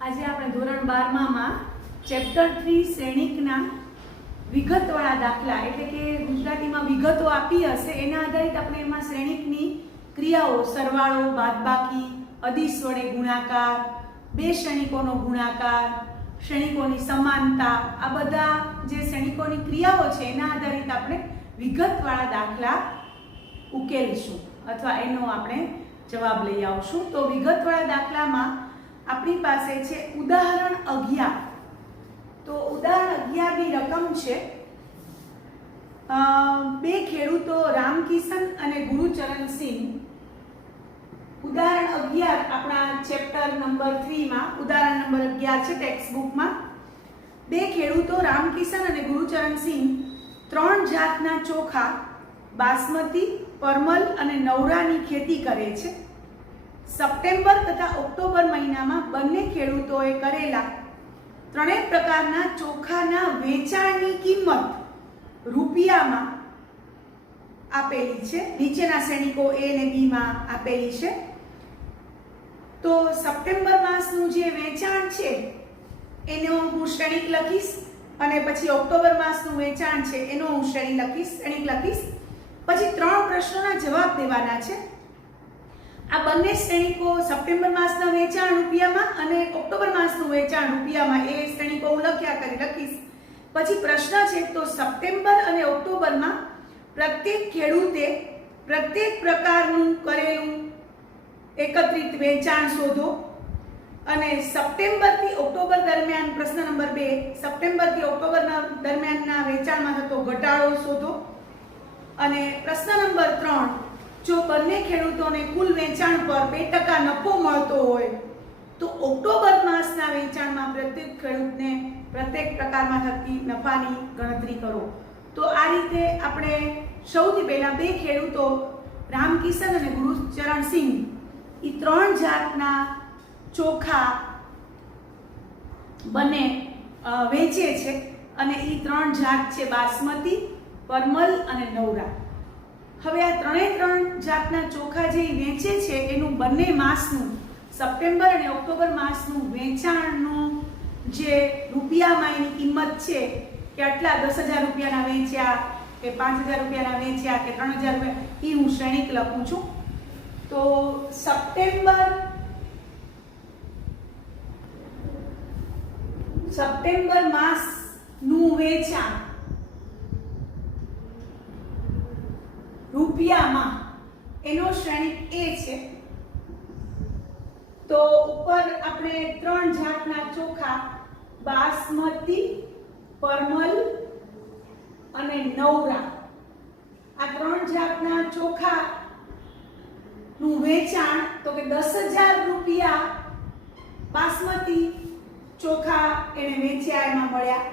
આજે આપણે ધોરણ 12 માં ચેપ્ટર 3 શ્રેણિકના વિગતવાળા દાખલા એટલે કે ગુજરાતીમાં વિગતો આપી હશે એના આધારિત આપણે એમાં શ્રેણિકની ક્રિયાઓ સરવાળો, બાદબાકી, અદિશ વડે ગુણાકાર, બે શ્રેણિકોનો ગુણાકાર, શ્રેણિકોની સમાનતા, આ બધા જે શ્રેણિકોની ક્રિયાઓ છે એના આધારિત આપણે વિગતવાળા દાખલા ઉકેલીશું અથવા એનો આપણે જવાબ લઈ આવશું। તો વિગતવાળા દાખલામાં આપણી પાસે છે ઉદાહરણ 11। તો ઉદાહરણ 11 ની રકમ છે બે ખેડૂતો રામકિશન અને ગુરુચરણસિંહ। ઉદાહરણ 11 આપણા ચેપ્ટર નંબર 3 માં ઉદાહરણ નંબર 11 છે ટેક્સ્ટ બુકમાં। બે ખેડૂતો રામકિશન અને ગુરુચરણસિંહ ત્રણ જાતના ચોખા બાસમતી, પરમલ અને નવરાની ખેતી કરે છે। સપ્ટેમ્બર તથા ઓક્ટોબર મહિનામાં બંને ખેડૂતોએ કરેલા ત્રણેય પ્રકારના ચોખાના વેચાણની કિંમત રૂપિયામાં આપેલી છે। નીચેના શ્રેણિકો A અને B માં આપેલી છે। તો સપ્ટેમ્બર માસનું જે વેચાણ છે એનો હું શ્રેણિક લખીશ અને પછી ઓક્ટોબર માસનું વેચાણ છે એનો હું શ્રેણિક લખીશ। પછી ત્રણ પ્રશ્નોના જવાબ દેવાના છે। આ બંને શ્રેણિકો સપ્ટેમ્બર માસના વેચાણ રૂપિયામાં અને ઓક્ટોબર માસનું વેચાણ રૂપિયામાં એ શ્રેણિકો હું લખીશ। પછી પ્રશ્ન છે તો સપ્ટેમ્બર અને ઓક્ટોબરમાં પ્રત્યેક ખેડૂતે પ્રત્યેક પ્રકારનું કરેલું એકત્રિત વેચાણ શોધો અને સપ્ટેમ્બર થી ઓક્ટોબર દરમિયાન પ્રશ્ન નંબર 2 સપ્ટેમ્બર થી ઓક્ટોબર દરમિયાનના વેચાણમાં થતો ઘટાડો શોધો અને પ્રશ્ન નંબર 3 જો બંને ખેડૂતોને કુલ વેચાણ પર 2% નફો મળતો હોય તો ઓક્ટોબર માસના વેચાણમાં પ્રત્યેક ખેડૂતને પ્રત્યેક પ્રકારમાં થતી નફાની ગણતરી કરો। તો આ રીતે આપણે સૌથી પહેલા બે ખેડૂતો રામકિશન અને ગુરુચરણસિંહ એ ત્રણ જાતના ચોખા બંને વેચે છે અને એ ત્રણ જાત છે બાસમતી, પરમલ અને નવરા। હવે આ ત્રણ જાતના ચોખા જે વેચે છે એનું બંને માસનું સપ્ટેમ્બર અને ઓક્ટોબર માસનું વેચાણનું જે રૂપિયામાં એની કિંમત છે કે આટલા 10,000 રૂપિયાના વેચ્યા કે 5,000 રૂપિયાના વેચ્યા કે 3,000 રૂપિયા એ હું શ્રેણિક લખું છું। તો સપ્ટેમ્બર માસનું વેચાણ રૂપિયામાં એનો શ્રેણિક A છે। તો ઉપર આપણે ત્રણ જાતના ચોખા બાસમતી, પરમલ અને નવરા આ ત્રણ જાતના ચોખા નું વેચાણ તો કે 10,000 રૂપિયા બાસમતી ચોખા એને વેચ્યા એમાં મળ્યા,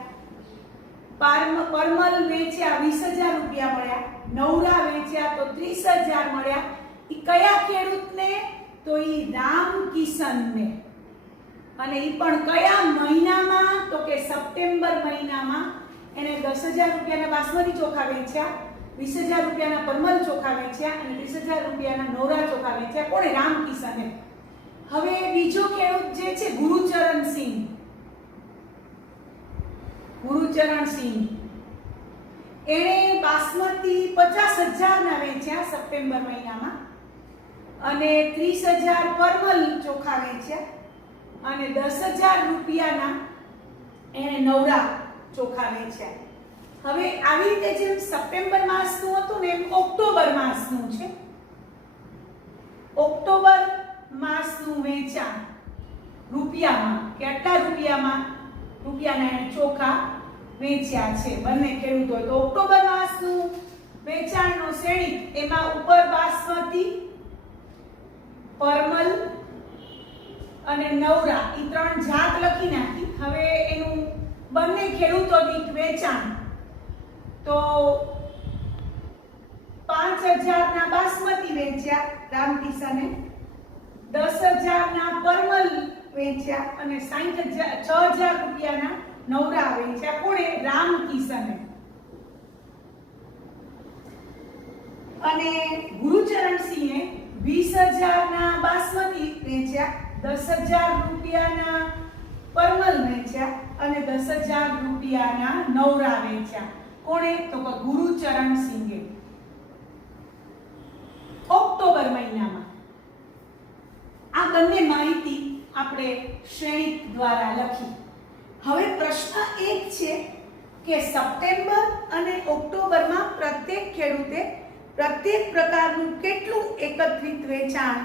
પરમલ વેચ્યા 20,000 રૂપિયા મળ્યા, નવરા વેચ્યા તો 30,000 મળ્યા। ઈ કયા ખેડૂતને? તો ઈ રામકિશનને। અને ઈ પણ કયા મહિનામાં? તો કે સપ્ટેમ્બર મહિનામાં એને 10,000 રૂપિયાના બાસમતી ચોખા વેચ્યા, 20,000 રૂપિયાના પરમલ ચોખા વેચ્યા અને 30,000 રૂપિયાના નવરા ચોખા વેચ્યા। કોણે? રામકિશને। હવે બીજો ખેડૂત જે છે ગુરુચરણસિંહ એણે બાસમતી 50,000 ના વેચ્યા સપ્ટેમ્બર મહિનામાં અને 30,000 પરમલ ચોખા વેચ્યા અને 10,000 રૂપિયાના એણે નવરા ચોખા વેચ્યા। હવે આવી રીતે જેમ સપ્ટેમ્બર માસનું હતું ને એમ ઓક્ટોબર માસનું છે। ઓક્ટોબર માસનું વેચાણ રૂપિયામાં કે આટલા રૂપિયાના એણે ચોખા વેચ્યા છે બંને ખેડૂતોએ। તો ઓક્ટોબર માસનું વેચાણનો શ્રેણિક એમાં ઉપર બાસમતી, પરમલ અને નવરા એ ત્રણ જાત લખી નાખી। હવે એનું બંને ખેડૂતો દીઠ વેચાણ તો 5,000 ના બાસમતી વેચ્યા રામકિશને, 10,000 ના પરમલ વેચ્યા અને 6,000 રૂપિયાના નવરા વેચ્યા। કોણે? રામકિશને। અને ગુરુચરણસિંહે 20,000 ના બાસમતી વેચ્યા, 10,000 રૂપિયાના પરમલ વેચ્યા અને 10,000 રૂપિયાના નવરા વેચ્યા. કોણે? તો કે ગુરુચરણ સિંઘે ઓક્ટોબર મહિનામાં. આ બંને માહિતી આપણે શ્રેણિક દ્વારા લખી. હવે પ્રશ્ન એક છે કે સપ્ટેમ્બર અને ઓક્ટોબરમાં પ્રત્યેક ખેડૂતે પ્રત્યેક પ્રકારનું કેટલું એકત્રિત વેચાણ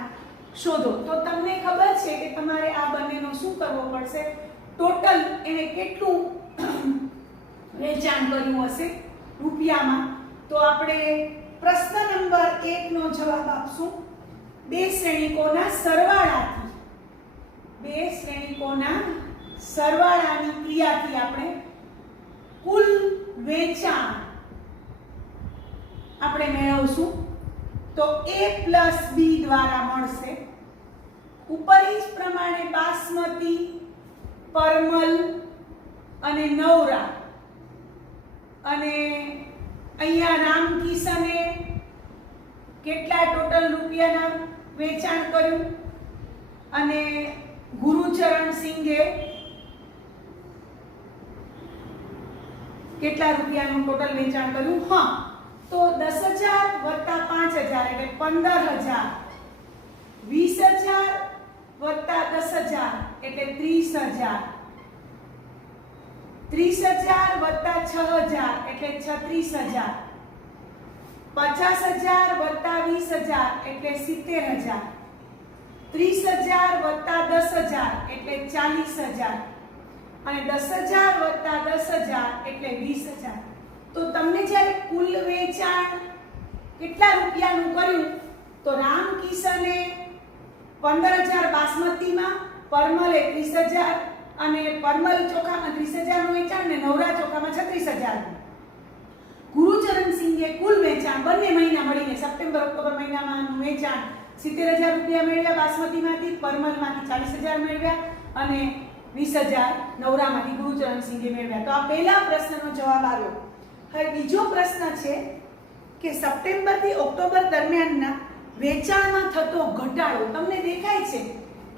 શોધો. તો તમને ખબર છે કે તમારે આ બંનેનો શું કરવો પડશે? ટોટલ એને કેટલું વેચાણ કર્યું હશે રૂપિયામાં. તો આપણે પ્રશ્ન નંબર 1 નો જવાબ આપશું બે શ્રેણિકોના સરવાળાની ક્રિયાથી આપણે કુલ વેચાણ આપણે મેળવશું. તો A + B દ્વારા મળશે. ઉપરી જ પ્રમાણે બાસમતી, પરમલ અને નવરા, અને અહીંયા રામકિશને કેટલા ટોટલ રૂપિયાના વેચાણ કર્યું અને ગુરુચરણ સિંઘે કેટલા રૂપિયાનું ટોટલ વેચાણ કર્યું? હા, તો 10,000 + 5,000 એટલે 15,000, 20,000 + 10,000 એટલે 30,000, 30,000 + 6,000 એટલે 36,000, 50,000 + 20,000 એટલે 70,000, 30,000 + 10,000 એટલે 40,000 અને 10,000 + 10,000 એટલે 20,000. તો તમને જ્યારે કુલ વેચાણ કેટલા રૂપિયાનું કર્યું તો રામકિશને 15,000 બાસમતીમાં, પરમલે 30,000 અને પરમલ ચોખામાં 30,000 નું વેચાણ ને નવરા ચોખામાં 36,000. ગુરુચરણ સિંઘે કુલ વેચાણ બંને મહિના મળીને સપ્ટેમ્બર ઓક્ટોબર મહિનામાંનું વેચાણ 70,000 રૂપિયા મેળવ્યા બાસમતીમાંથી, પરમલમાંથી 40,000 મેળવ્યા અને 20,000 નવરામાંથી ગુરુચરણ સિંઘે મેળવ્યા. તો આ પહેલા પ્રશ્નનો જવાબ આવ્યો. હવે બીજો પ્રશ્ન છે કે સપ્ટેમ્બર થી ઓક્ટોબર દરમિયાનના વેચાણમાં થતો ઘટાડો. તમને દેખાય છે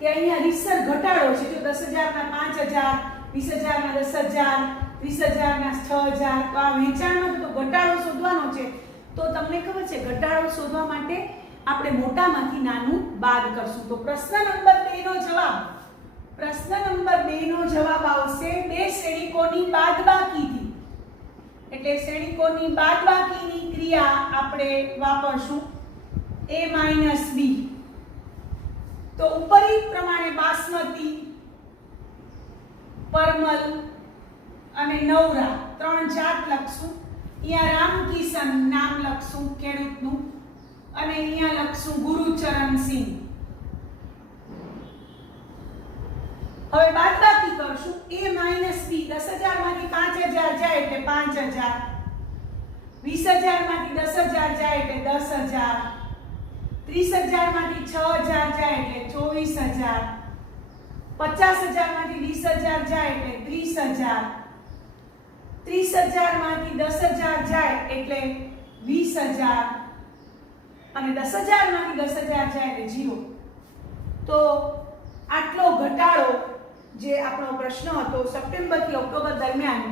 કે અહીંયા રીતસર ઘટાડો છે. જો 10,000 ના 5,000, 20,000 ના 10,000, 30,000 ના 6,000. તો આ વેચાણમાં થતો ઘટાડો શોધવાનો છે. તો તમને ખબર છે ઘટાડો શોધવા માટે આપણે મોટામાંથી નાનું બાદ કરશું. તો પ્રશ્ન નંબર 2 નો જવાબ આવશે બે શ્રેણિકોની બાદબાકીથી. એટલે શ્રેણિકોની બાદબાકીની ક્રિયા આપણે વાપરશું A - B. તો ઉપરી પ્રમાણે બાસમતી, પરમલ અને નવરા ત્રણ જાત લખશું. અહીંયા રામકિશન નામ લખશું ખેડૂતનું અને અહીંયા લખશું ગુરુચરણ સિંઘ. હવે બાદબાકી કરશું. A - B 10,000 માંથી 5,000 જાય એટલે 5,000, 20,000 માંથી 10,000 જાય એટલે 10,000, 30,000 માંથી 6,000 જાય એટલે 24,000, 50,000 માંથી 20,000 જાય એટલે 30,000, 30,000 માંથી 10,000 જાય એટલે 20,000 અને 10,000 માંથી 10,000 જાય એટલે 0. તો આટલો ઘટાડો જે આપણો પ્રશ્ન હતો સપ્ટેમ્બર થી ઓક્ટોબર દરમિયાન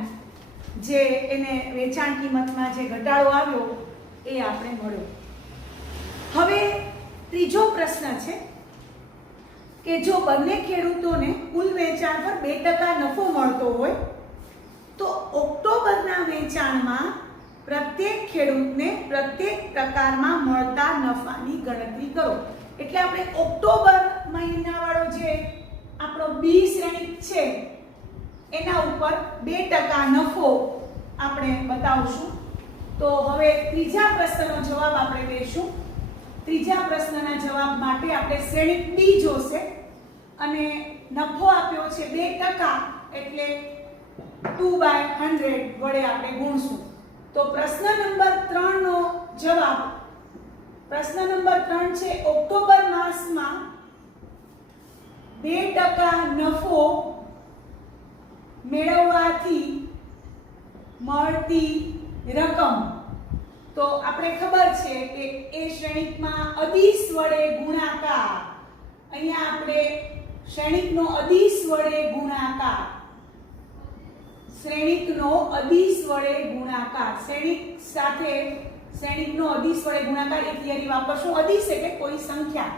જે એને વેચાણ કિંમતમાં જે ઘટાડો આવ્યો એ આપણે મળ્યો. હવે ત્રીજો પ્રશ્ન છે કે જો બંને ખેડૂતોને કુલ વેચાણ પર 2% નફો મળતો હોય તો ઓક્ટોબરના વેચાણમાં પ્રત્યેક ખેડૂતને પ્રત્યેક પ્રકારમાં મળતા નફાની ગણતરી કરો. એટલે આપણે ઓક્ટોબર મહિનાવાળો જે આપણો બી શ્રેણિક છે એના ઉપર 2% નફો આપણે બતાવશું. તો હવે ત્રીજા પ્રશ્નનો જવાબ આપણે દેશું. ત્રીજા પ્રશ્નના જવાબ માટે આપણે શ્રેણિક બી જોશે અને નફો આપ્યો છે 2% એટલે 2/100 વડે આપણે ગુણશું. તો પ્રશ્ન નંબર 3 નો જવાબ, પ્રશ્ન નંબર 3 છે ઓક્ટોબર માસમાં 2% નફો મેળવવાથી મળતી રકમ. તો આપણે ખબર છે કે એ શ્રેણિકમાં અદિશ વડે ગુણાકાર. અહીંયા આપણે શ્રેણિકનો અદિશ વડે ગુણાકાર, શ્રેણિકનો અદિશ વડે ગુણાકાર, શ્રેણિક સાથે શ્રેણિકનો અદિશ વડે ગુણાકાર એ થિયરી વાપરશું. અદિશ એટલે કોઈ સંખ્યા.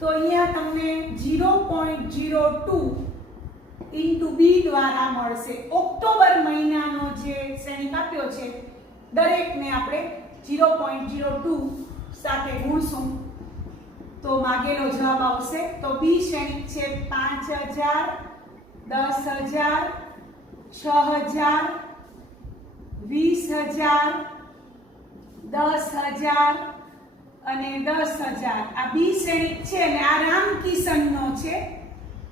તો અહીંયા તમને 0.02 ઇન્ટુ બી દ્વારા મળશે. ઓક્ટોબર મહિનાનો જે શ્રેણિક આપ્યો છે દરેકને આપણે 0.02 સાથે ગુણશું તો માગેલો જવાબ આવશે. તો બી શ્રેણિક છે 5000, 10000, 6000, 20000, 10000 અને 10000. આ બી શ્રેણિક છે અને આ રામકિશનનો છે.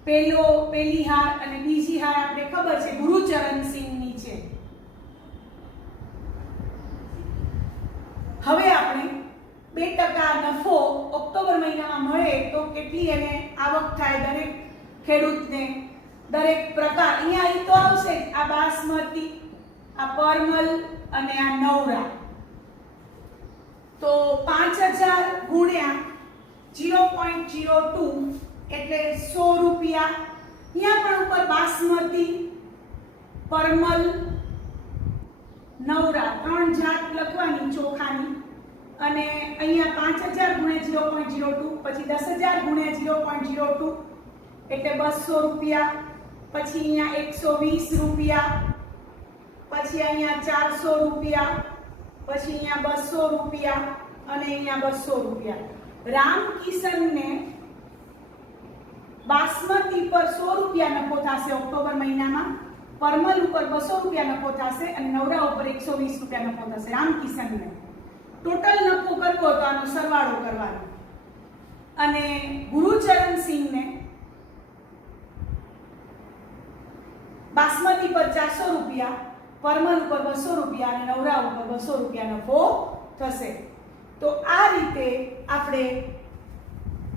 પેલી હાર અને બીજી હાર આપણે ખબર છે ગુરુચરણસિંહની છે. હવે આપણે 2% નફો ઓક્ટોબર મહિનામાં મળે તો કેટલી એને આવક થાય દરેક ખેડૂતને, દરેક પ્રકાર. અહીંયા અહીં તો આવશે આ બાસમતી, આ પરમલ અને આ નવરા. તો 5000 ગુણ્યા 0.02 એટલે 100 રૂપિયા. અહીંયા પણ ઉપર બાસમતી, પરમલ, નવરા 3 જાત લખવાની ચોખાની. અને અહીંયા 5000 ગુણ્યા 0.02 પછી 10000 ગુણ્યા 0.02 એટલે 200 રૂપિયા. પછી અહીંયા 120 રૂપિયા, પછી અહીંયા 400 રૂપિયા, પછી અહીંયા 200 રૂપિયા અને અહીંયા 200 રૂપિયા. રામકિશનને બાસમતી પર 100 રૂપિયા નફો થશે ઓક્ટોબર મહિનામાં, પરમલ ઉપર 200 રૂપિયા નફો થશે અને નવરા ઉપર 120 રૂપિયા નફો થશે રામકિશનને. ટોટલ નફો કરવો તો આનો સરવાળો કરવાનો. અને ગુરુચરણસિંહને બાસમતી પર 400 રૂપિયા, પરમલ ઉપર 200 રૂપિયા અને નવરા ઉપર 200 રૂપિયા નફો થશે. તો આ રીતે આપણે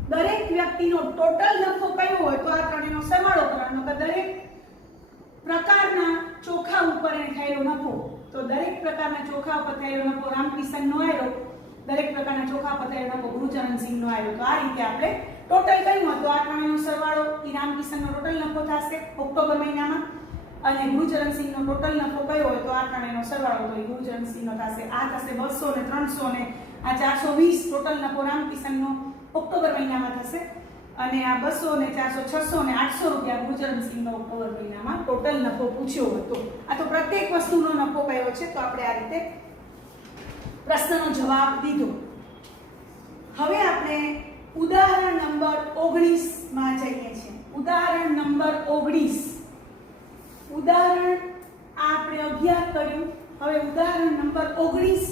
દરેક વ્યક્તિનો ટોટલ નફો કયો હોય તો આ ત્રણેયનો સરવાળો કરવાનો. કે દરેક પ્રકારના ચોખા ઉપર એને થયેલો નફો, તો દરેક પ્રકારના ચોખા ઉપર થયેલો નફો રામકિશનનો આવ્યો, દરેક પ્રકારના ચોખા ઉપર થયેલો નફો ગુરુચરણસિંહનો આવ્યો. તો આ રીતે આપણે ટોટલ કહ્યું હતું આ ત્રણેયનો સરવાળો એ રામકિશનનો ટોટલ નફો થશે ઓક્ટોબર મહિનામાં, અને ગુરુચરણસિંહનો ટોટલ નફો કયો હોય તો આ ત્રણેયનો સરવાળો તો એ ગુરુચરણસિંહનો થશે. આ થશે 200 ને 300 ને આ 420 ટોટલ નફો રામકિશનનો ઓક્ટોબર મહિનામાં થશે. અને આ 200 ને 400 600 ને 800 રૂપિયા ગુરુચરણસિંહનો ઓક્ટોબર મહિનામાં ટોટલ નફો પૂછ્યો હતો. આ તો પ્રત્યેક વસ્તુનો નફો કયો છે તો આપણે આ રીતે પ્રશ્નનો જવાબ દીધો. હવે આપણે ઉદાહરણ નંબર 19 માં જઈએ છીએ. ઉદાહરણ નંબર 19. ઉદાહરણ આપણે 11 કર્યું. હવે ઉદાહરણ નંબર 19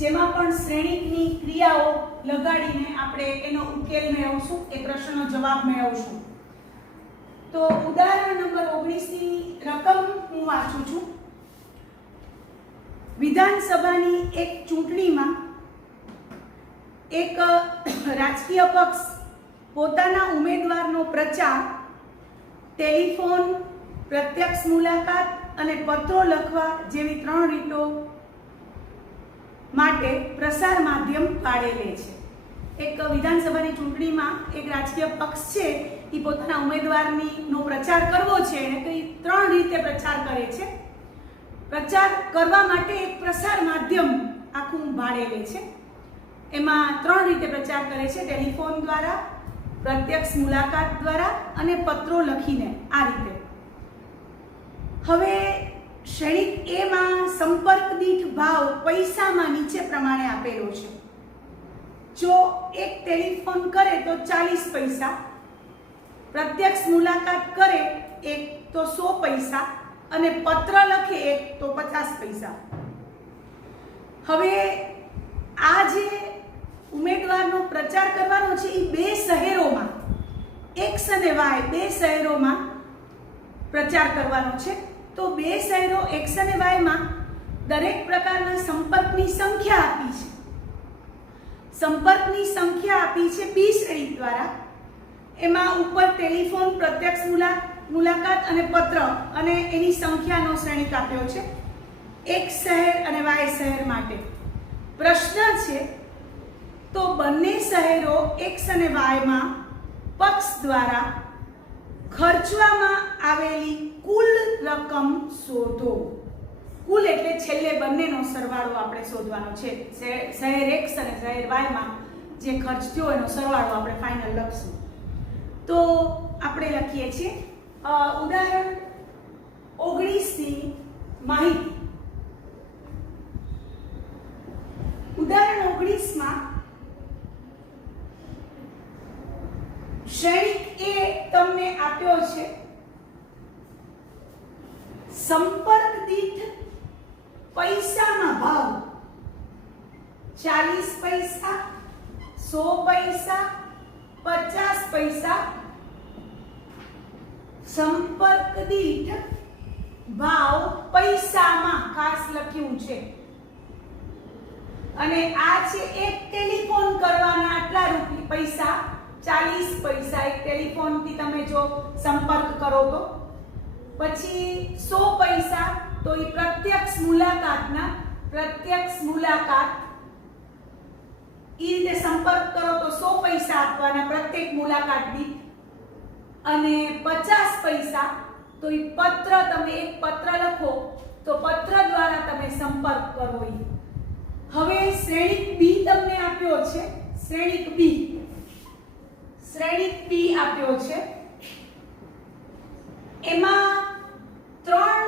જેમાં પણ શ્રેણિકની ક્રિયાઓ લગાડીને આપણે એનો ઉકેલ મેળવશું, એ પ્રશ્નનો જવાબ મેળવશું. તો ઉદાહરણ નંબર 19 ની રકમ હું વાંચું છું. વિધાનસભાની એક ચૂંટણીમાં એક રાજકીય પક્ષ પોતાના ઉમેદવારનો પ્રચાર ટેલિફોન, પ્રત્યક્ષ મુલાકાત અને પત્રો લખવા જેવી 3 રીતો માટે પ્રસાર માધ્યમ પાડે લે છે. એક વિધાનસભાની ચૂંટણીમાં એક રાજકીય પક્ષ છે એ પોતાના ઉમેદવારનો પ્રચાર કરવો છે તો એ 3 રીતે પ્રચાર કરે છે. પ્રચાર કરવા માટે એક પ્રસાર માધ્યમ આખું ભાડે લે છે. એમાં 3 રીતે પ્રચાર કરે છે: ટેલિફોન દ્વારા, પ્રત્યક્ષ મુલાકાત દ્વારા અને પત્રો લખીને. આ રીતે હવે શ્રેણિક એ માં સંપર્ક દીઠ ભાવ પૈસામાં નીચે પ્રમાણે આપેલો છે. જો એક ટેલિફોન કરે તો 40 પૈસા, પ્રત્યક્ષ મુલાકાત કરે એક તો 100 પૈસા અને પત્ર લખે એક તો 50 પૈસા. હવે આ જે ઉમેદવારનો પ્રચાર કરવાનો છે એ 2 શહેરોમાં, એક્સ અને વાય 2 શહેરોમાં પ્રચાર કરવાનો છે. તો 2 શહેરો એક્સ અને વાયમાં દરેક પ્રકારના સંપર્કની સંખ્યા આપી છે. સંપર્કની સંખ્યા આપી છે બી શ્રેણિક દ્વારા. એમાં ઉપર ટેલિફોન, પ્રત્યક્ષ મુલાકાત અને પત્ર અને એની સંખ્યાનો શ્રેણિક આપ્યો છે એક્સ શહેર અને વાય શહેર માટે. પ્રશ્ન છે તો બંને શહેરો એક્સ અને વાયમાં પક્ષ દ્વારા ખર્ચવામાં આવેલી કુલ રકમ શોધો. કુલ એટલે છેલ્લે બંનેનો સરવાળો આપણે શોધવાનો છે. શહેર X અને શહેર Y માં જે ખર્ચ થયો એનો સરવાળો આપણે ફાઇનલ લખશું. તો આપણે લખીએ છીએ ઉદાહરણ 19 ની માહિતી. ઉદાહરણ 19 માં શ્રેણિક એ તમને આપ્યો છે સંપર્ક દીઠ પૈસાના ભાવ 40 પૈસા, 100 પૈસા, 50 પૈસા. સંપર્ક દીઠ ભાવ પૈસામાં ખાસ લખ્યું છે. અને આ છે એક ટેલિફોન કરવાના આટલા રૂપિયા પૈસા 40 પૈસા એક ટેલિફોન થી તમે જો સંપર્ક કરો તો. પછી 100 પૈસા તો એ પ્રત્યક્ષ મુલાકાત એ રીતે સંપર્ક કરો તો 100 પૈસા આપવાના પ્રત્યેક મુલાકાત દીઠ. અને 50 પૈસા તો એ પત્ર, તમે એક પત્ર લખો તો પત્ર દ્વારા તમે સંપર્ક કરો. હવે શ્રેણિક બી તમને આપ્યો છે. શ્રેણિક બી આપ્યો છે. એમાં 3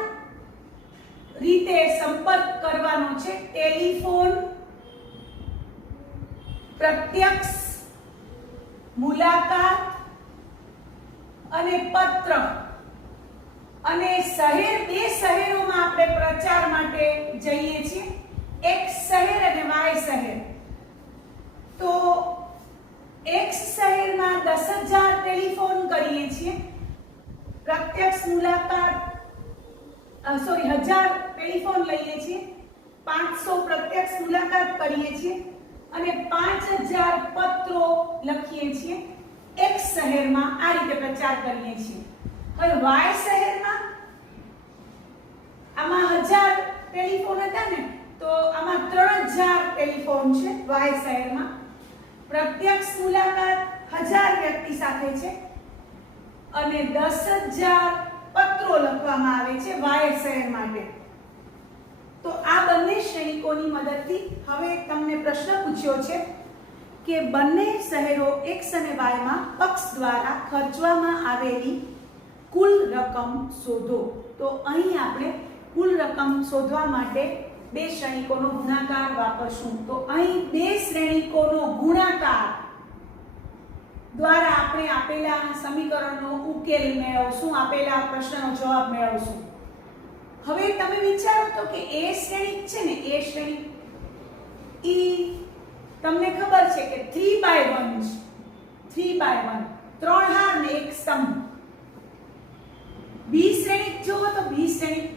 રીતે સંપર્ક કરવાનો છે. ટેલિફોન, પ્રત્યક્ષ મુલાકાત અને પત્ર. અને શહેર, 2 શહેરોમાં આપણે પ્રચાર માટે જઈએ છીએ, X શહેર અને Y શહેર. તો X શહેરમાં 10,000 ટેલિફોન કરીએ છીએ, પ્રત્યક્ષ મુલાકાત 1000 ટેલિફોન લઈએ છીએ, 500 પ્રત્યક્ષ મુલાકાત કરીએ છીએ અને 5000 પત્રો લખીએ છીએ. X શહેરમાં આ રીતે પ્રચાર કરીએ છીએ. હવે Y શહેરમાં આમાં 1000 ટેલિફોન હતા ને, તો આમાં 3000 ટેલિફોન છે. Y શહેરમાં પ્રત્યક્ષ મુલાકાત 1000 વ્યક્તિ સાથે છે અને 10000 પત્રો લખવામાં આવે છે Y શહેર માટે. તો આ બંને શ્રેણિકોની મદદથી હવે તમને પ્રશ્ન પૂછ્યો છે કે બંને શહેરો X અને Y માં પક્ષ દ્વારા ખર્ચવામાં આવેલી કુલ રકમ શોધો. તો અહીં આપણે કુલ રકમ શોધવા માટે 2 શ્રેણિકોનો ગુણાકાર વાપરશું. તો અહીં 2 શ્રેણિકોનો ગુણાકાર દ્વારા આપણે આપેલા સમીકરણનો ઉકેલ મેળવશું, આપેલા પ્રશ્નનો જવાબ મેળવશું. હવે તમે વિચારો તો કે એ શ્રેણિક છે ને, એ શ્રેણિક ઈ તમને ખબર છે કે 3/1 છે. 3/1 3 હાર ને એક સ્તંભ. બી શ્રેણિક જુઓ તો બી શ્રેણિક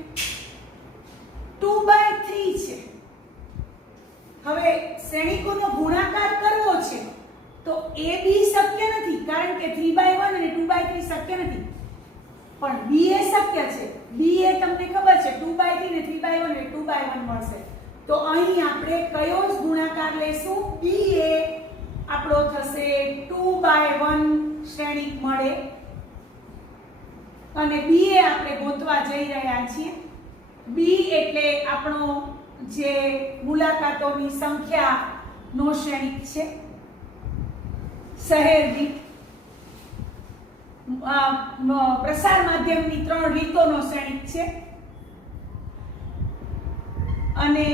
2/3 છે. હવે શ્રેણિકોનો ગુણાકાર કરવો છે તો એ બી શક્ય નથી, કારણ કે 3/1 અને 2/3 શક્ય નથી. પણ બી એ શક્ય છે. બી એ તમને ખબર છે 2/3 ને 3/1 એટલે 2/1 મળશે. તો અહીં આપણે કયો ગુણાકાર લેશું? બી એ આપણો થશે 2/1 શ્રેણિક મળે. અને બી એ આપણે ગોતવા જઈ રહ્યા છીએ. બી એટલે આપણો જે મુલાકાતોની સંખ્યાનો શ્રેણિક છે, શહેર દીઠ પ્રસાર માધ્યમની 3 રીતોનો શ્રેણિક છે. અને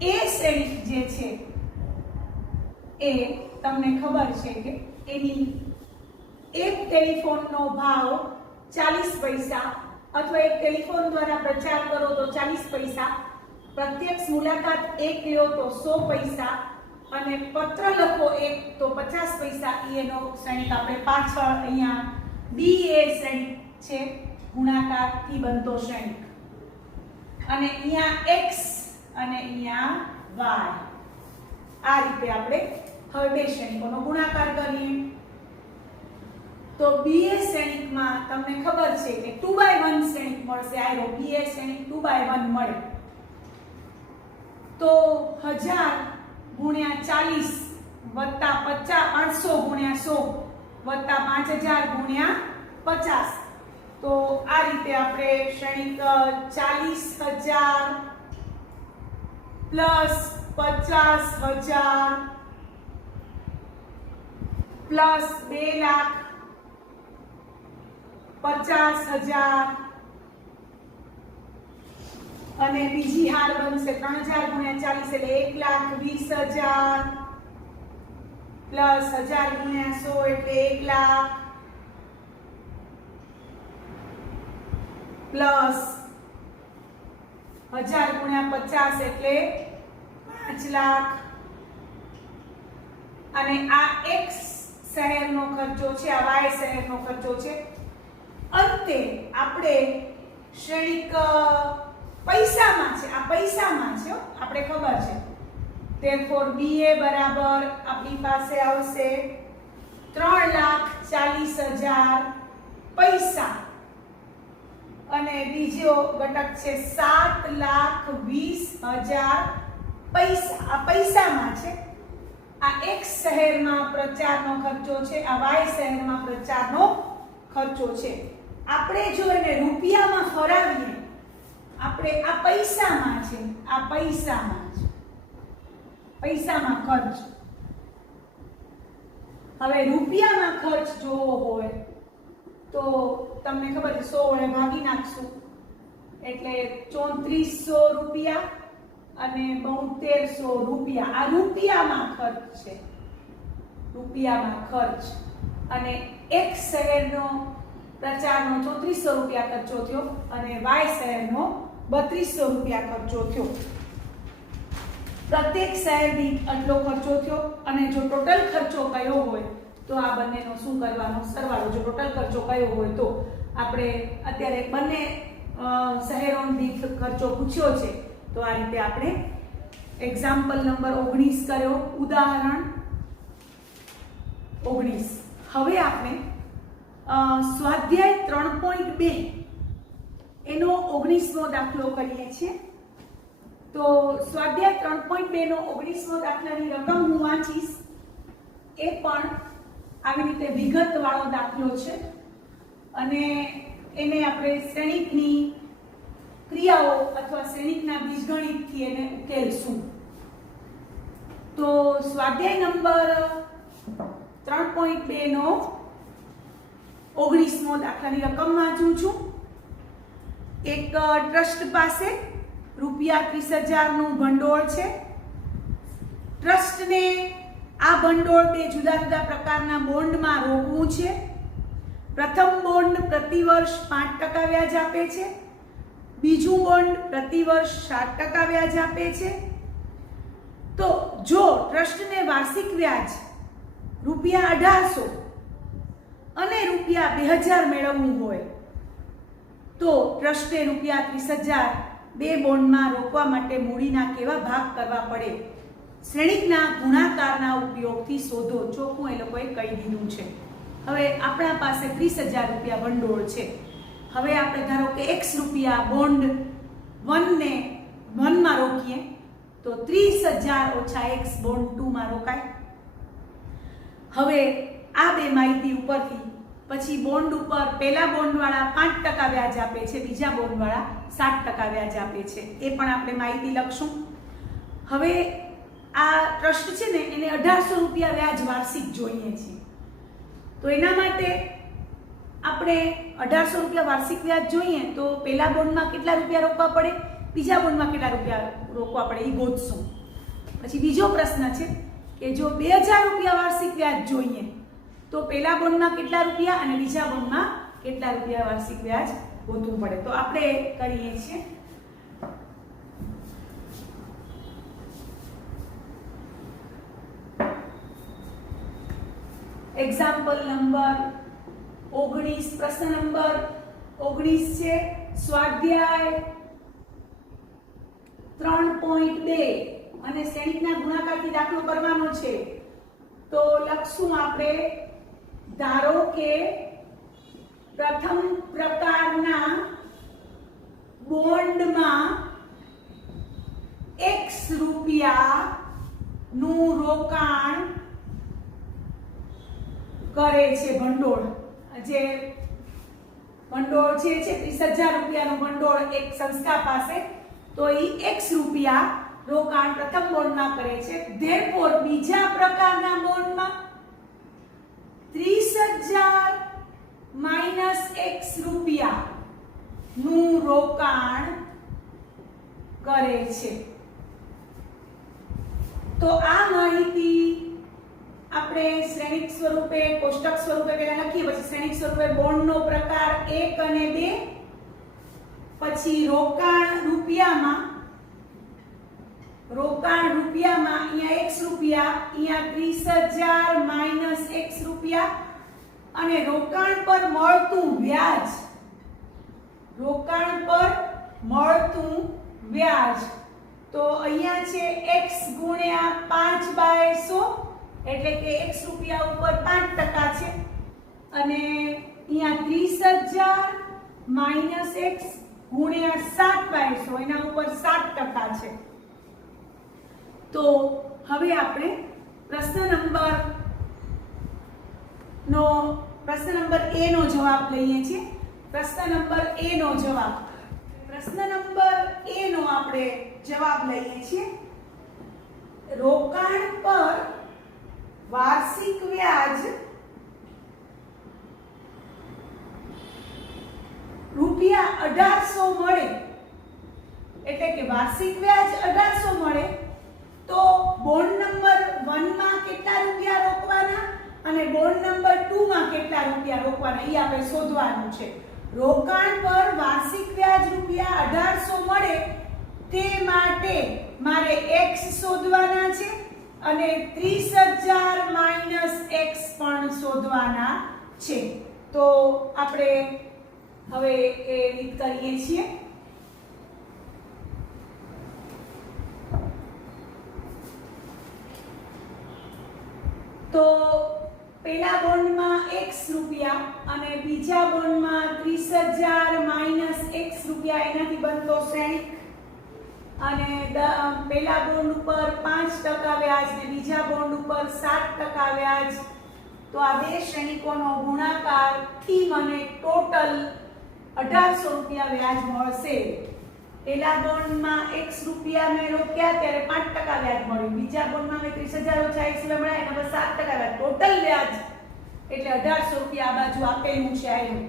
એ શ્રેણિક જે છે એ તમને ખબર છે કે એની એક ટેલિફોનનો ભાવ 40 પૈસા અથવા એક ટેલિફોન દ્વારા પ્રચાર કરો તો 40 પૈસા, પ્રત્યક્ષ મુલાકાત 1 લ્યો તો 100 પૈસા અને પત્ર લખો 1 તો 50 પૈસા. એનો શ્રેણિક આપણે પાછળ અહીંયા બી એ શ્રેણિક છે, ગુણાકારથી બનતો શ્રેણિક. અને અહીંયા x અને અહીંયા y. આ રીતે આપણે હવે 2 શ્રેણિકોનો ગુણાકાર કરીએ. તો બી એ શ્રેણિકમાં તમને ખબર છે કે 2/1 શ્રેણિક મળશે. આયરો બી એ શ્રેણિક 2/1 મળે. તો 1000 ગુણ્યા 40 વત્તા 500 ગુણ્યા 100 વત્તા 5000 ગુણ્યા 50. તો આ રીતે આપણે શ્રેણિક 40,000 પ્લસ 50,000 પ્લસ 2,50,000 અને બીજી હાર બનશે 3000 ગુણ્યા 40 એટલે 1,20,000 પ્લસ 1000 ગુણ્યા 100 એટલે 1 લાખ પ્લસ 1000 ગુણ્યા 50 એટલે 5 લાખ અને આ x શહેરનો ખર્ચો છે, આ y શહેરનો ખર્ચો છે. અંતે આપણે શ્રેણિક પૈસામાં છે, આ પૈસામાં છે, આપણે ખબર છે. therefore BA બરાબર આપણી પાસે આવશે 3,40,000 પૈસા અને બીજો ઘટક છે 7,20,000 પૈસા. આ પૈસામાં છે. આ x શહેરમાં પ્રચારનો ખર્ચો છે, આ y શહેરમાં પ્રચારનો ખર્ચો છે. આપણે જો એને રૂપિયામાં ફરાવીએ, આપણે આ પૈસામાં છે, આ પૈસામાં છે, પૈસામાં ખર્ચ. હવે રૂપિયામાં ખર્ચ જોવો હોય તો તમને ખબર છે 100 વડે ભાગી નાખશું એટલે 3400 રૂપિયા અને 7200 રૂપિયા. આ રૂપિયામાં ખર્ચ છે, રૂપિયામાં ખર્ચ. અને એક શહેરનો પ્રચારનો 3400 રૂપિયા ખર્ચો થયો અને y શહેરનો 3200 રૂપિયા ખર્ચો થયો. પ્રત્યેક શહેર દીઠ આટલો ખર્ચો થયો અને જો ટોટલ ખર્ચો કયો હોય તો આ બંનેનો શું કરવાનો? સરવાળો. જો ટોટલ ખર્ચો કયો હોય તો આપણે અત્યારે બંને શહેરો દીઠ ખર્ચો પૂછ્યો છે તો આ રીતે આપણે એક્ઝામ્પલ નંબર 19 કર્યો, ઉદાહરણ 19. હવે આપણે સ્વાધ્યાય 3.2 એનો 19મો દાખલો કરીએ છીએ. તો સ્વાધ્યાય 3.2 નો 19મો દાખલાની રકમ હું વાંચીશ. એ પણ આવી રીતે વિગતવાળો દાખલો છે અને એને આપણે શ્રેણિકની ક્રિયાઓ અથવા શ્રેણિકના બીજગણિતથી એને ઉકેલશું. તો સ્વાધ્યાય નંબર 3.2 નો 19મો દાખલાની રકમ વાંચું છું. એક ટ્રસ્ટ પાસે રૂપિયા 30,000 નું ભંડોળ છે. ટ્રસ્ટને આ ભંડોળ બે જુદા જુદા પ્રકારના બોન્ડમાં રોકવું છે. પ્રથમ બોન્ડ પ્રતિ વર્ષ 5% વ્યાજ આપે છે. બીજું બોન્ડ પ્રતિ વર્ષ 7% વ્યાજ આપે છે. તો જો ટ્રસ્ટને વાર્ષિક વ્યાજ રૂપિયા 1800 અને રૂપિયા 2000 મેળવવું હોય તો ટ્રસ્ટે રૂપિયા 30,000 બે બોન્ડમાં રોકવા માટે મૂડીના કેવા ભાગ કરવા પડે? શ્રેણિકના ગુણાકારના ઉપયોગથી શોધો. ચોખ્ખું એ લોકોએ કહી દીધું છે. હવે આપણા પાસે 30,000 રૂપિયા ભંડોળ છે. હવે આપણે ધારો કે x રૂપિયા બોન્ડ 1 ને 1 માં રોકીએ તો 30,000 ઓછા x બોન્ડ 2 માં રોકાય. હવે આ બે માહિતી ઉપરથી પછી બોન્ડ ઉપર પહેલા બોન્ડ વાળા 5% વ્યાજ આપે છે, બીજા બોન્ડ વાળા 7% વ્યાજ આપે છે, એ પણ આપણે માહિતી લખશું. હવે આ ટ્રસ્ટ છે ને એને 1800 રૂપિયા વ્યાજ વાર્ષિક જોઈએ છે. તો એના માટે આપણે 1800 રૂપિયા વાર્ષિક વ્યાજ જોઈએ તો પહેલા બોન્ડમાં કેટલા રૂપિયા રોકવા પડે, બીજા બોન્ડમાં કેટલા રૂપિયા રોકવા પડે એ ગોતશું. પછી બીજો પ્રશ્ન છે કે જો 2000 રૂપિયા વાર્ષિક વ્યાજ જોઈએ તો પહેલા બોન્ડમાં કેટલા રૂપિયા અને બીજા બોન્ડમાં કેટલા રૂપિયા વાર્ષિક વ્યાજ ગોતવું પડે. તો આપણે કરીએ છીએ. એક્ઝામ્પલ નંબર 19, પ્રશ્ન નંબર 19 છે સ્વાધ્યાય 3.2 અને શ્રેણિકના ગુણાકારથી દાખલો કરવાનો છે. તો લખશું આપણે, ધારો કે પ્રથમ પ્રકારના બોન્ડમાં x રૂપિયા નું રોકાણ કરે છે ભંડોળ, જે ભંડોળ છે 30,000 રૂપિયાનું ભંડોળ એક સંસ્થા પાસે, તો એ x રૂપિયા રોકાણ પ્રથમ બોન્ડમાં કરે છે. ધેરફોર બીજા પ્રકારના બોન્ડમાં 30,000 માઈનસ x રૂપિયા નું રોકાણ કરે છે. તો આ માહિતી આપણે શ્રેણિક સ્વરૂપે કોષ્ટક સ્વરૂપે પહેલા લખીએ, પછી શ્રેણિક સ્વરૂપે બોન્ડનો પ્રકાર 1 અને 2, પછી રોકાણ રૂપિયામાં અહીંયા x રૂપિયા, અહીંયા 30,000 માઈનસ x રૂપિયા, અને રોકાણ પર મળતું વ્યાજ, તો અહીંયા છે x ગુણ્યા 5/100, એટલે કે x રૂપિયા ઉપર 5% છે, અને અહીંયા 30,000 માઈનસ x ગુણ્યા 7/100, એના ઉપર 7% છે. તો હવે આપણે પ્રશ્ન નંબર A નો જવાબ લઈએ છીએ. પ્રશ્ન નંબર A નો આપણે જવાબ લઈએ છીએ. રોકાણ પર વાર્ષિક વ્યાજ ₹1800 મળે, એટલે કે વાર્ષિક વ્યાજ 1800 મળે, તો બોન્ડ નંબર 1 માં કેટલા રૂપિયા રોકવાના અને બોન્ડ નંબર 2 માં કેટલા રૂપિયા રોકવાના એ આપણે શોધવાનું છે. રોકાણ પર વાર્ષિક વ્યાજ ₹1800 મળે તે માટે મારે x શોધવાના છે અને 30,000 માઈનસ x પણ શોધવાના છે. તો આપણે હવે એ રીત કરીએ છીએ. તો પહેલા બોન્ડમાં x રૂપિયા અને બીજા બોન્ડમાં 30,000 માઈનસ x રૂપિયા, એનાથી બનતો શ્રેણિક, અને પહેલા બોન્ડ ઉપર 5% વ્યાજ ને બીજા બોન્ડ ઉપર 7% વ્યાજ, તો આ બે શ્રેણિકોનો ગુણાકાર થી મને ટોટલ 1800 રૂપિયા વ્યાજ મળશે. પહેલા બોન્ડમાં x રૂપિયા મેં રોક્યા ત્યારે 5% વ્યાજ મળ્યું, બીજા બોન્ડમાં મેં 30,000 ઓછા x મળ્યા એના પર 7% વ્યાજ, ટોટલ વ્યાજ એટલે 1800 રૂપિયા આ બાજુ આપેલું છે આવ્યું.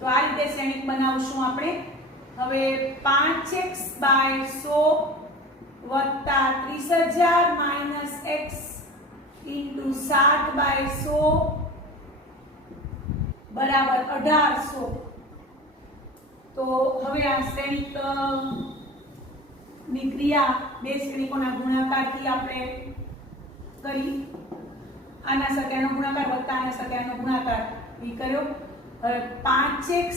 તો આ રીતે શ્રેણિક બનાવશું આપણે. હવે 5x/100 વત્તા 30,000 માઈનસ x ઇન્ટુ 7/100 બરાબર 1800. તો હવે આ શ્રેણિક ની ક્રિયા બે શ્રેણિકોના ગુણાકારથી આપણે કરી. આના સાથે આનો ગુણાકાર વત્તા આના સાથે આનો ગુણાકાર એ કર્યો. હવે 5x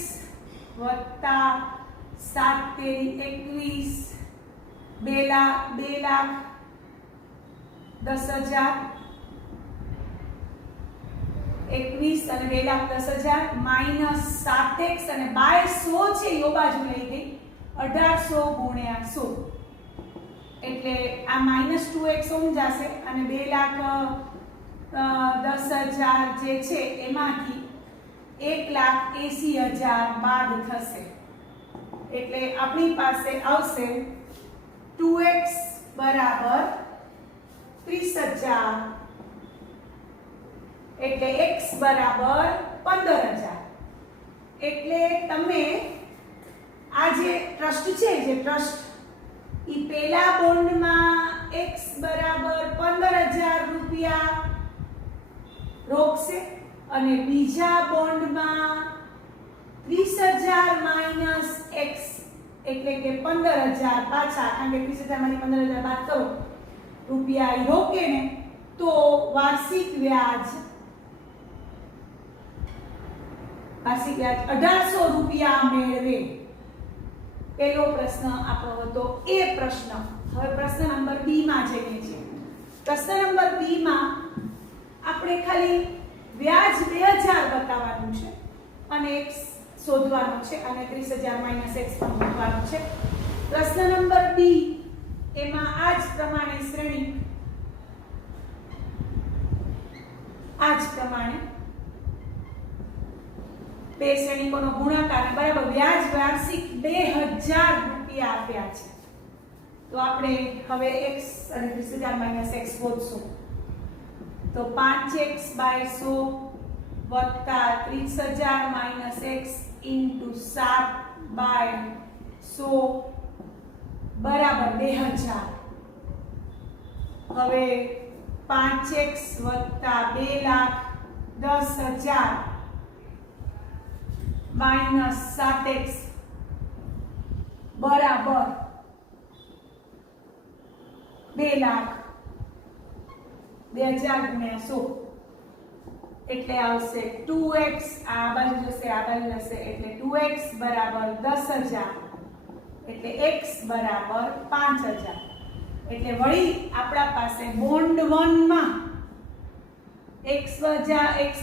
વત્તા 7 તેરી 21, 2,10,000, 21 અને 2,10,000 માઈનસ 7x અને બાય 100 છે એ બાજુ લઈ ગઈ, 1800 ગુણ્યા 100, એટલે આ માઈનસ 2x સમજાશે અને 2,10,000 જે છે એમાંથી 1,80,000 બાદ થશે, એટલે આપણી પાસે આવશે 2x બરાબર 30,000, એટલે x બરાબર 15,000. એટલે તમે આ જે ટ્રસ્ટ છે, જે ટ્રસ્ટ ઈ પહેલા બોન્ડમાં x બરાબર 15,000 રૂપિયા રોકશે અને બીજા બોન્ડમાં 30,000 માઈનસ x એટલે કે 15,000 પાછા, કારણ કે 30,000 માંથી 15,000 બાદ કરો રૂપિયા રોકે ને, તો વાર્ષિક વ્યાજ 1800 રૂપિયા મેળવે. પહેલો પ્રશ્ન આપણો હતો એ પ્રશ્ન. હવે પ્રશ્ન નંબર B માં જઈએ છીએ. પ્રશ્ન નંબર B માં આપણે ખાલી વ્યાજ 2,000 બતાવવાનું છે અને x શોધવાનો છે અને 30,000 માઈનસ x પણ શોધવાનો છે. પ્રશ્ન નંબર B એમાં આ જ પ્રમાણે શ્રેણી, આ જ પ્રમાણે બે શ્રેણિકોનો ગુણાકાર બરાબર વ્યાજ વાર્ષિક 2000 રૂપિયા આપ્યા છે. તો આપણે હવે x અને 30,000 - x ગોતશું. તો 5x/100 વત્તા 30,000 - x ઇન્ટુ 7/100 બરાબર 2000. હવે 5x વત્તા 2,10,000 માઇનસ 7x બરાબર 2 લાખ. 2000 ગુણ્યા 100 એટલે આવશે 2x. આ બાજુ જશે આ બાજુ જશે એટલે 2x બરાબર 10,000 એટલે x બરાબર 5,000. એટલે વળી આપણા પાસે બોન્ડ 1 માં x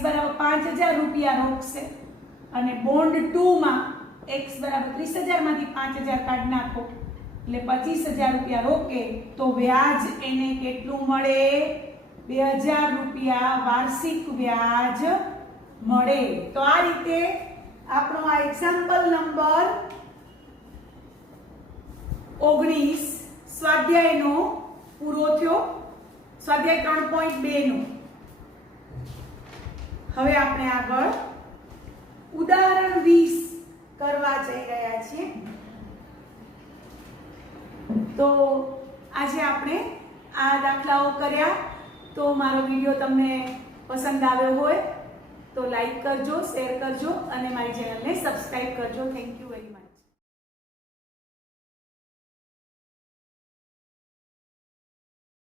બરાબર 5,000 રૂપિયા રોકશે અને બોન્ડ 2 માં x બરાબર 30,000 માંથી 5,000 કાઢી નાખો એટલે 25,000 રૂપિયા રોકે તો વ્યાજ એને કેટલું મળે? 2,000 રૂપિયા વાર્ષિક વ્યાજ મળે. તો આ રીતે આપણો આ એક્ઝામ્પલ નંબર 19 સ્વાધ્યાયનો પૂરો થયો. સ્વાધ્યાય 3.2 નો. હવે આપણે આગળ ઉદાહરણ 20 કરવા જઈ રહ્યા છીએ. તો આજે આપણે આ દાખલાઓ કર્યા. તો મારો વિડીયો તમને પસંદ આવ્યો હોય તો લાઈક કરજો, શેર કરજો અને મારી ચેનલને સબસ્ક્રાઇબ કરજો. Thank you very much.